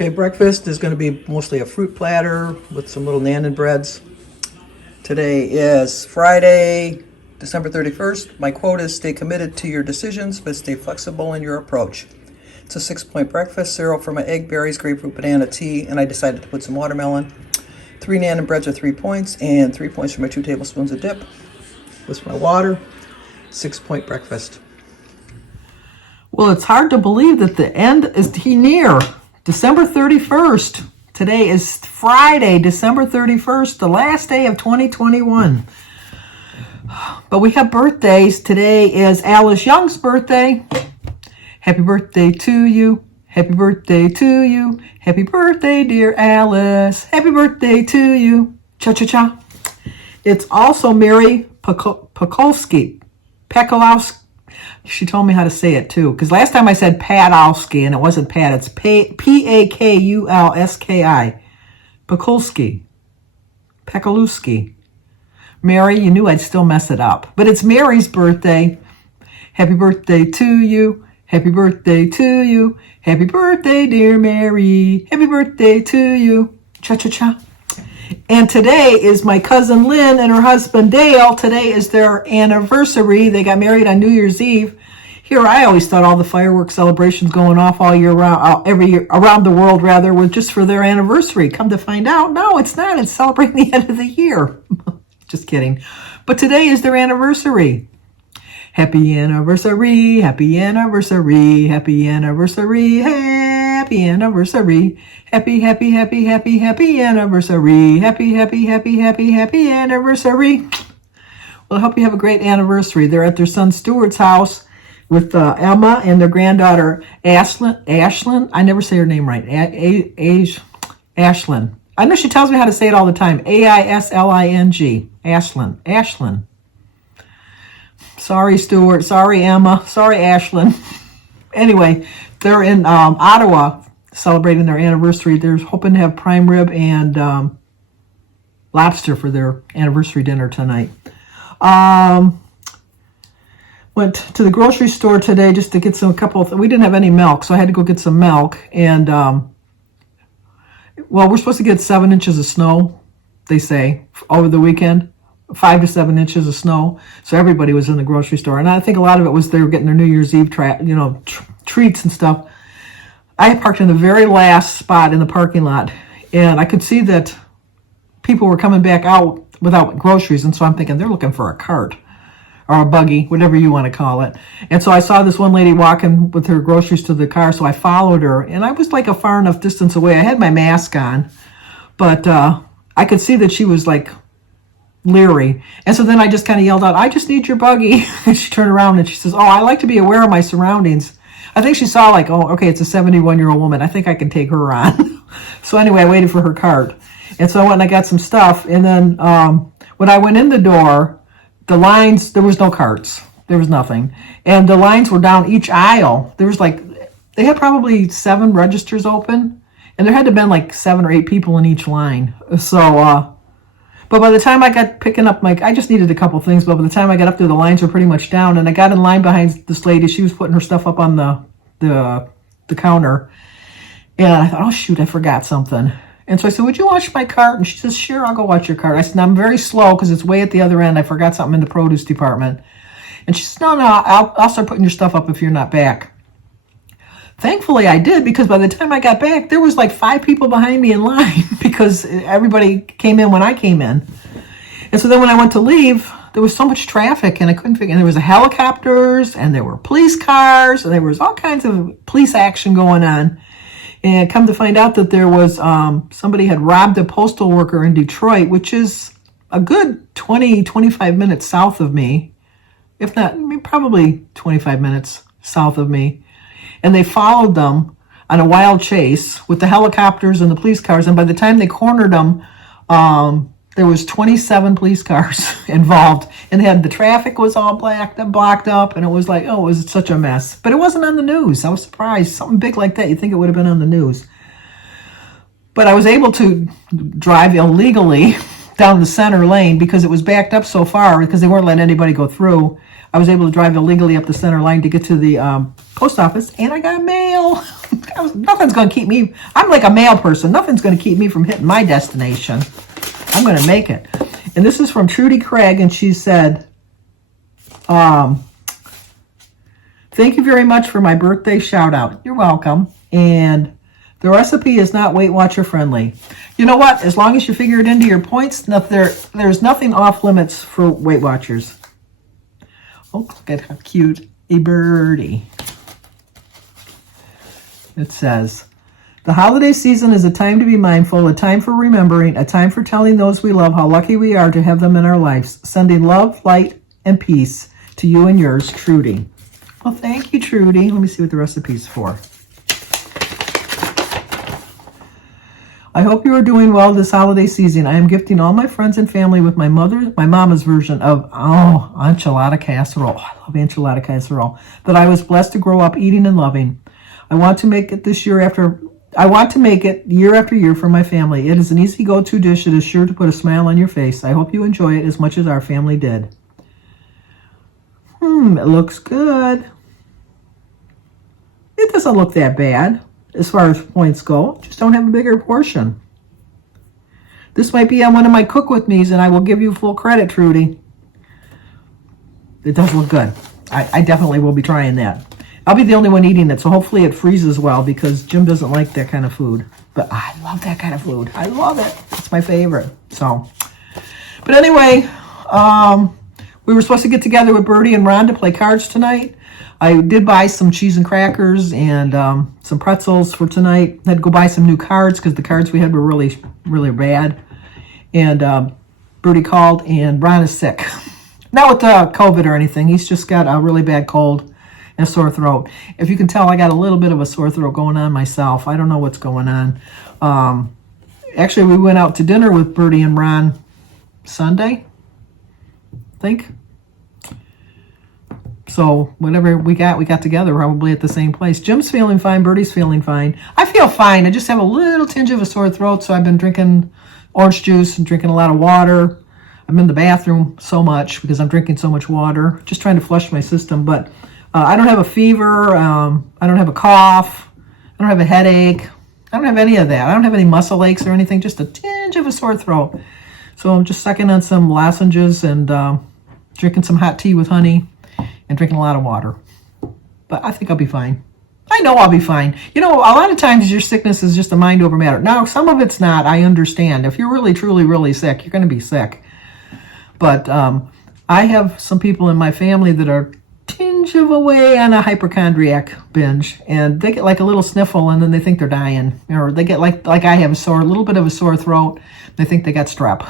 Okay, breakfast is going to be mostly a fruit platter with some little Nanan breads. Today is Friday, December 31st. My quote is stay committed to your decisions, but stay flexible in your approach. It's a 6-point breakfast, cereal for my egg, berries, grapefruit, banana, tea, and I decided to put some watermelon. 3 Nanan breads are 3 points, and 3 points for my 2 tablespoons of dip. With my water, 6-point breakfast. Well, it's hard to believe that the end is near. December 31st. Today is Friday, December 31st, the last day of 2021. But we have birthdays. Today is Alice Young's birthday. Happy birthday to you. Happy birthday to you. Happy birthday, dear Alice. Happy birthday to you. Cha-cha-cha. It's also Mary Pekolowski. She told me how to say it too, because last time I said Padowski and it wasn't Pat, it's Pakulski. Pekolowski. Mary, you knew I'd still mess it up, but it's Mary's birthday. Happy birthday to you. Happy birthday to you. Happy birthday, dear Mary. Happy birthday to you. Cha-cha-cha. And today is my cousin Lynn and her husband Dale. Today is their anniversary. They got married on New Year's Eve. Here, I always thought all the fireworks celebrations going off all year round, every year around the world, rather, were just for their anniversary. Come to find out, no, it's not. It's celebrating the end of the year. Just kidding. But today is their anniversary. Happy anniversary, happy anniversary, happy anniversary, happy anniversary. Happy, happy, happy, happy, happy anniversary. Happy, happy, happy, happy, happy anniversary. Well, I hope you have a great anniversary. They're at their son Stuart's house with Emma and their granddaughter Ashlyn. I never say her name right. Ashlyn. I know she tells me how to say it all the time. Aisling. Ashlyn. Sorry, Stuart. Sorry, Emma. Sorry, Ashlyn. Anyway, they're in Ottawa celebrating their anniversary. They're hoping to have prime rib and lobster for their anniversary dinner tonight. Went to the grocery store today just to get we didn't have any milk, so I had to go get some milk. And, we're supposed to get 7 inches of snow, they say, over the weekend. 5 to 7 inches of snow. So everybody was in the grocery store. And I think a lot of it was they were getting their New Year's Eve treats and stuff. I parked in the very last spot in the parking lot, and I could see that people were coming back out without groceries, and so I'm thinking they're looking for a cart or a buggy, whatever you want to call it. And so I saw this one lady walking with her groceries to the car, so I followed her, and I was like a far enough distance away. I had my mask on, but I could see that she was like leery. And so then I just kind of yelled out, I just need your buggy. And she turned around and she says, I like to be aware of my surroundings. I think she saw like, okay, it's a 71-year-old woman. I think I can take her on. So anyway, I waited for her cart. And so I went and I got some stuff. And then when I went in the door, the lines, there was no carts. There was nothing. And the lines were down each aisle. There was they had probably 7 registers open. And there had to have been like 7 or 8 people in each line. So, but by the time I got picking up I just needed a couple things, but by the time I got up there, the lines were pretty much down, and I got in line behind this lady. She was putting her stuff up on the counter, and I thought, oh shoot, I forgot something. And so I said, would you watch my cart? And she says, sure, I'll go watch your cart. I said, I'm very slow because it's way at the other end. I forgot something in the produce department. And she said, no, I'll start putting your stuff up if you're not back. Thankfully, I did, because by the time I got back, there was like 5 people behind me in line because everybody came in when I came in. And so then when I went to leave, there was so much traffic and I couldn't figure. And there was helicopters and there were police cars and there was all kinds of police action going on. And come to find out that there was somebody had robbed a postal worker in Detroit, which is a good 20, 25 minutes south of me, if not, probably 25 minutes south of me. And they followed them on a wild chase with the helicopters and the police cars. And by the time they cornered them, there was 27 police cars involved. And the traffic was all blocked up. And it was like, it was such a mess. But it wasn't on the news. I was surprised. Something big like that, you'd think it would have been on the news. But I was able to drive illegally down the center lane because it was backed up so far because they weren't letting anybody go through. I was able to drive illegally up the center line to get to the post office, and I got mail. Nothing's going to keep me. I'm like a mail person. Nothing's going to keep me from hitting my destination. I'm going to make it. And this is from Trudy Craig, and she said, thank you very much for my birthday shout out. You're welcome. And the recipe is not Weight Watcher friendly. You know what? As long as you figure it into your points, there's nothing off limits for Weight Watchers. Oh, look at how cute a birdie. It says, the holiday season is a time to be mindful, a time for remembering, a time for telling those we love how lucky we are to have them in our lives. Sending love, light, and peace to you and yours, Trudy. Well, thank you, Trudy. Let me see what the recipe's for. I hope you are doing well this holiday season. I am gifting all my friends and family with my mama's version of, enchilada casserole. I love enchilada casserole that I was blessed to grow up eating and loving. I want to make it year after year for my family. It is an easy go-to dish that is sure to put a smile on your face. I hope you enjoy it as much as our family did. It looks good. It doesn't look that bad. As far as points go, just don't have a bigger portion. This might be on one of my cook with me's, and I will give you full credit, Trudy. It does look good. I definitely will be trying that. I'll be the only one eating it, so hopefully it freezes well because Jim doesn't like that kind of food. But I love that kind of food. I love it. It's my favorite. But anyway, we were supposed to get together with Bertie and Ron to play cards tonight. I did buy some cheese and crackers and some pretzels for tonight. I had to go buy some new cards because the cards we had were really, really bad. And Bertie called, and Ron is sick. Not with COVID or anything. He's just got a really bad cold and a sore throat. If you can tell, I got a little bit of a sore throat going on myself. I don't know what's going on. Actually, we went out to dinner with Bertie and Ron Sunday, I think. So whatever we got together probably at the same place. Jim's feeling fine. Bertie's feeling fine. I feel fine. I just have a little tinge of a sore throat, so I've been drinking orange juice and drinking a lot of water. I'm in the bathroom so much because I'm drinking so much water, just trying to flush my system. But I don't have a fever. I don't have a cough. I don't have a headache. I don't have any of that. I don't have any muscle aches or anything, just a tinge of a sore throat. So I'm just sucking on some lozenges and drinking some hot tea with honey. And drinking a lot of water. But I think I'll be fine. I know I'll be fine. You know, a lot of times your sickness is just a mind over matter. Now, some of it's not. I understand. If you're really, truly, really sick, you're going to be sick. But I have some people in my family that are tinge of away on a hypochondriac binge. And they get like a little sniffle and then they think they're dying. Or they get like I have a little bit of a sore throat. They think they got strep.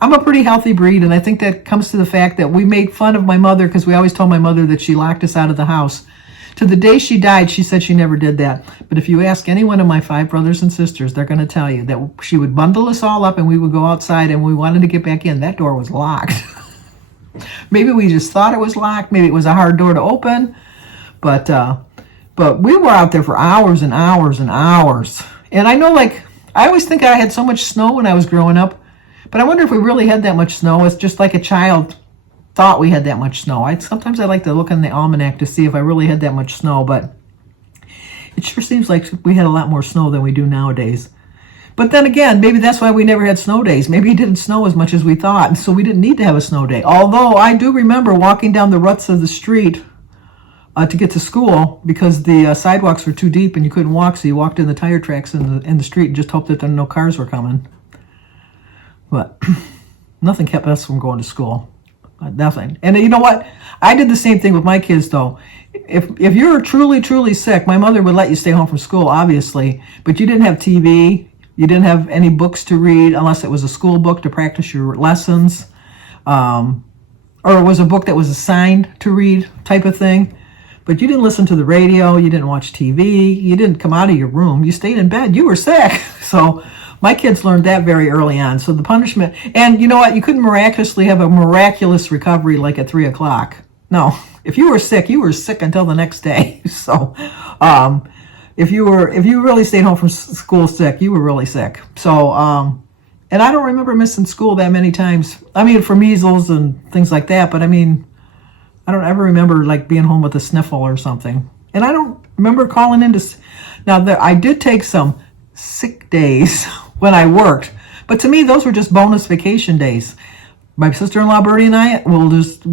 I'm a pretty healthy breed, and I think that comes to the fact that we made fun of my mother because we always told my mother that she locked us out of the house. To the day she died, she said she never did that. But if you ask any one of my 5 brothers and sisters, they're going to tell you that she would bundle us all up and we would go outside and we wanted to get back in. That door was locked. Maybe we just thought it was locked. Maybe it was a hard door to open. But we were out there for hours and hours and hours. And I know, I always think I had so much snow when I was growing up. But I wonder if we really had that much snow. It's just like a child thought we had that much snow. Sometimes I like to look in the almanac to see if I really had that much snow, but it sure seems like we had a lot more snow than we do nowadays. But then again, maybe that's why we never had snow days. Maybe it didn't snow as much as we thought, so we didn't need to have a snow day. Although I do remember walking down the ruts of the street to get to school because the sidewalks were too deep and you couldn't walk, so you walked in the tire tracks in the street and just hoped that no cars were coming. But nothing kept us from going to school. Nothing. And you know what? I did the same thing with my kids, though. If you were truly, truly sick, my mother would let you stay home from school, obviously. But you didn't have TV. You didn't have any books to read unless it was a school book to practice your lessons. Or it was a book that was assigned to read type of thing. But you didn't listen to the radio. You didn't watch TV. You didn't come out of your room. You stayed in bed. You were sick. So my kids learned that very early on. So the punishment, and you know what? You couldn't miraculously have a miraculous recovery like at 3 o'clock. No, if you were sick until the next day. So, if you really stayed home from school sick, you were really sick. So, And I don't remember missing school that many times. I mean, for measles and things like that. But I mean, I don't ever remember like being home with a sniffle or something. And I don't remember calling in to. Now, I did take some sick days when I worked. But to me, those were just bonus vacation days. My sister-in-law Bertie and I will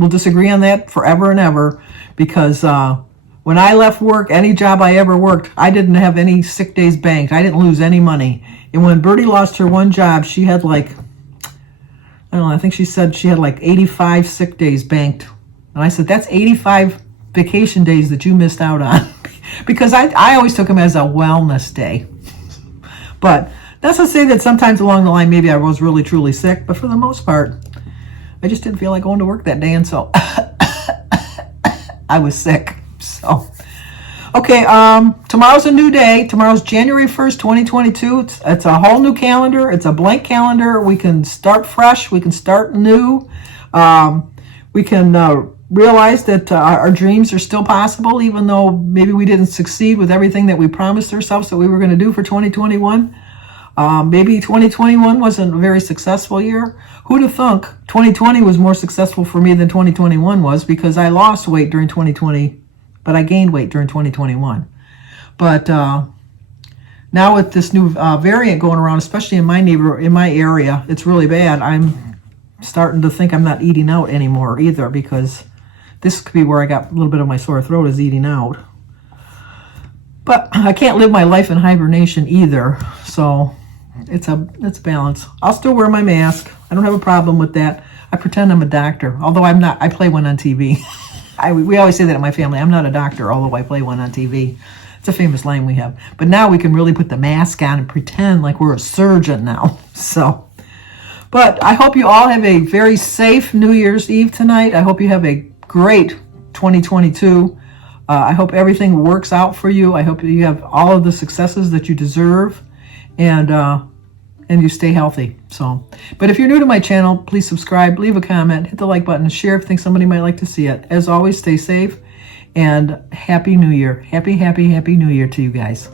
disagree on that forever and ever, because when I left work, any job I ever worked, I didn't have any sick days banked. I didn't lose any money. And when Bertie lost her one job, she had like, I don't know, I think she said she had like 85 sick days banked. And I said, that's 85 vacation days that you missed out on. Because I always took them as a wellness day. But that's to say that sometimes along the line, maybe I was really, truly sick. But for the most part, I just didn't feel like going to work that day. And so I was sick. So, okay, tomorrow's a new day. Tomorrow's January 1st, 2022. It's a whole new calendar. It's a blank calendar. We can start fresh. We can start new. We can realize that our dreams are still possible, even though maybe we didn't succeed with everything that we promised ourselves that we were going to do for 2021. Maybe 2021 wasn't a very successful year. Who'd have thunk 2020 was more successful for me than 2021 was, because I lost weight during 2020, but I gained weight during 2021. But now with this new variant going around, especially in my area, it's really bad. I'm starting to think I'm not eating out anymore either, because this could be where I got a little bit of my sore throat, is eating out. But I can't live my life in hibernation either, so it's a balance. I'll still wear my mask. I don't have a problem with that. I pretend I'm a doctor, although I'm not. I play one on TV. We always say that in my family. I'm not a doctor, although I play one on TV. It's a famous line we have. But now we can really put the mask on and pretend like we're a surgeon now. So, but I hope you all have a very safe New Year's Eve tonight. I hope you have a great 2022. I hope everything works out for you. I hope you have all of the successes that you deserve, and you stay healthy. So, but if you're new to my channel, please subscribe, leave a comment, hit the like button, and share if you think somebody might like to see it. As always, stay safe, and Happy New Year. Happy New Year to you guys.